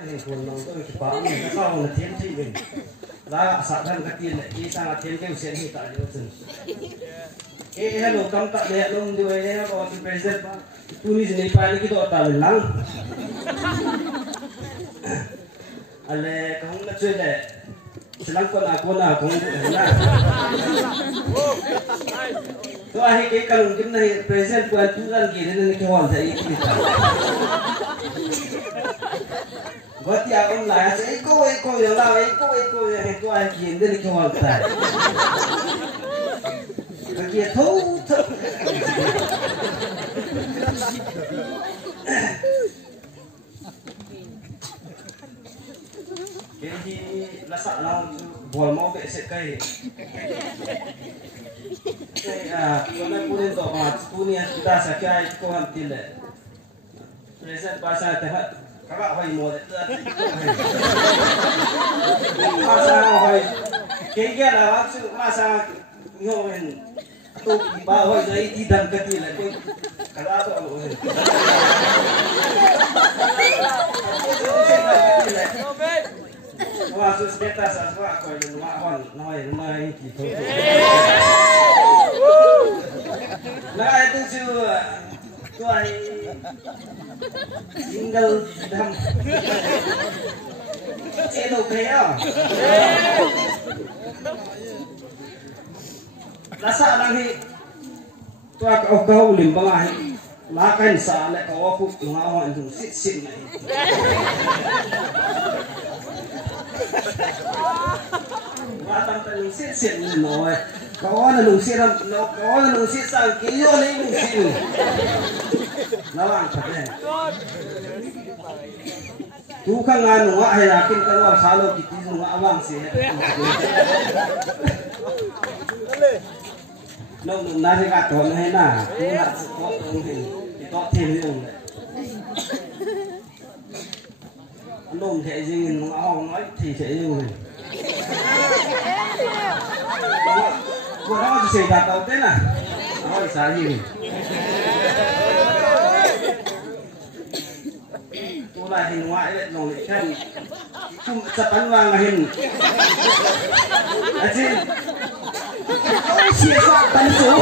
Hình cuốn nó tôi chụp báo mình sau là thiên thị mình ra sát thân cái tiền này đi sang là thiên kêu xuyên hiện tại điều gì hello come tak lihat dong dua ini apa si president Tunis ni paling kita tak lang ale kamu nak cuci deh selang pun aku nak kamu nak tu akhir ke kalau mungkin ni president buat tuan gini ni kewal saya ini buat ya om lah saya eko yang lah eko yang itu akhir gini ni kewal saya kia thấu thấu cái gì là sợ nó vòi máu vệ sẽ cây hôm nay cô đến rồi mà cô nia kita sẽ cái cô làm tiền lệ present pasal tehat kakak hoy mo masa hoy cái kia là bác sự masa ngồi tu ba hoy dai di dam kati la ko kala to alo wa su steta sa wa ko lu ma hon noi ki to la itu su tu ai single dam chelo kaya rasa lagi tua kau limbang ahi makan sale kau aku ngawan tu sit ni matang tu sit ni noi kau ana lu sit sang kiyo ni lu sit nawang pakai tu kan anu ai yakin kalau salo kita semua awang sih nó cũng nói với các con hay là cũng là sự có tương thì có thêm dùng đấy lùm thế gì nó nói thì sẽ dùng của nó chỉ xảy ra đầu tiên à nói sao gì tôi lại hình ngoại đấy rồi lại xem không chặt bắn vàng là hình là gì chia sẻ tần số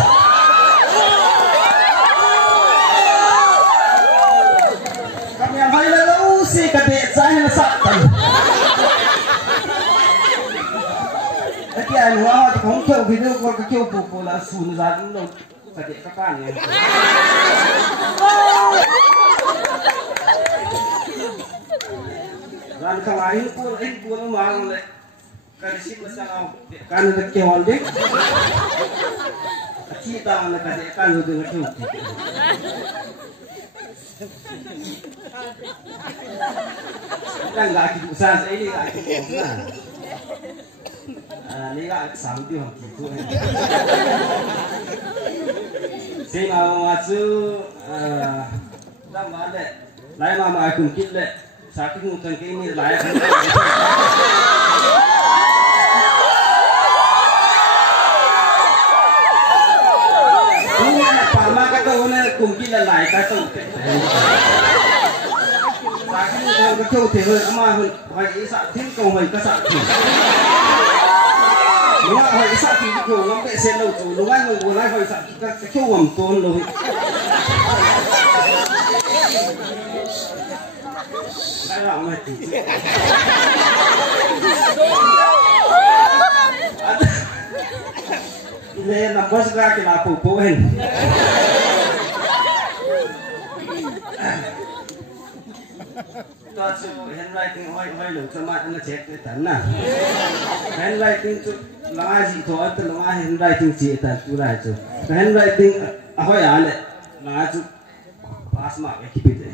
các nhà máy là lâu xí cả địa trái hay là sạ tần cái kia anh hóa thì không kêu video qua cái kêu bộ là sùn ra cũng đâu cả địa các bạn này dan không ai cuốn nó mang lại cái ship masa kan ada kewal dek kita nak kasih kan tu tu kan nggak kita usah ini nggak kita ni nggak sampai waktu itu saya mau masuk dah mana lain mama aku kita sakit mungkin ini lain cùng kia là lại cái sầu cái châu thì hơi ama hơi hoài ý sạ thiên cầu hoài cái sạ thì đúng không hoài sạ thì cầu nó bị xen đầu chủ đúng anh người lại hoài sạ cái châu hầm tôn rồi lại làm này thì nên là bớt ra cái là phụ hình tôi handwriting hơi lủng cho bạn nó chết cái tấn à handwriting là ai gì thôi từ là ai handwriting chị ta tu lại chứ handwriting hơi à này là chú pass mark cái kịp đấy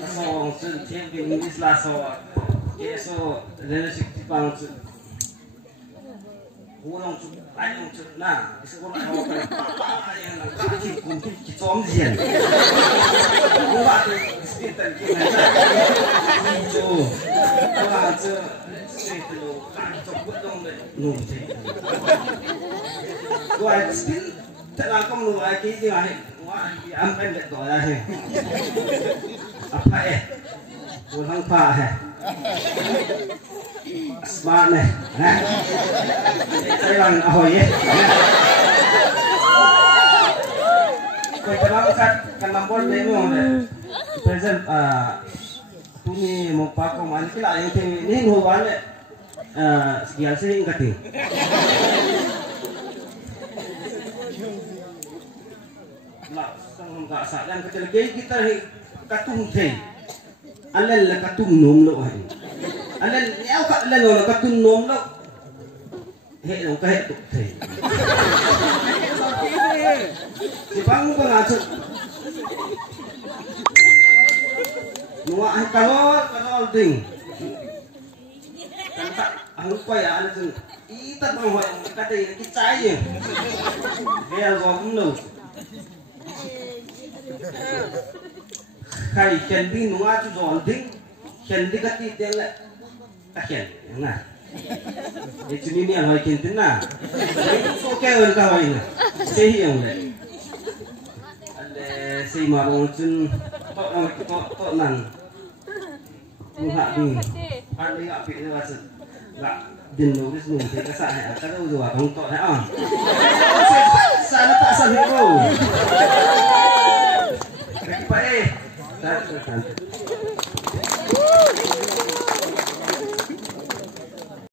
cái số sự thiên về English là số cái số relationship bằng sự ulang chút lại ulang chút na cái số lại họ phải yang là cái gì cũng cái chóm diện cũng bạn thì tận cái này là chú các bạn chưa sẽ từ cái trong bất động đấy nổi thế rồi spin Telah kau menurut kita lah, wah, amkan dekat tu lah. Apa pulang pak smart nih, saya lang ahoy Kau terangkat kan nampol demo deh. Present tuni mau pakai mana kila yang ini nuan deh. Sekian sih ingat ni. Lah, sang tak sadar kecil kita katung thei. Alal la katung nom lo hai. Alal niau kat alal lo katung nom lo. He lo ka he tu thei. Si bang pengasut. Nuah kalau ding. Kan tak ang kuai ana tu. Ita bang hoi kata ki chai je. He lo lo. Khai khen đi nuông chú giòn đinh khen đi cái tiền lại ta khen nè để chú ní hỏi khen tính nào số keo hơn cao này xây hiểu đấy để xây mà bằng chân to nặng không hạ đi ăn đi gặp bị là sự gặp điền nấu cái dùng thì cái sạn này cái đâu rồi không to đấy à sao nó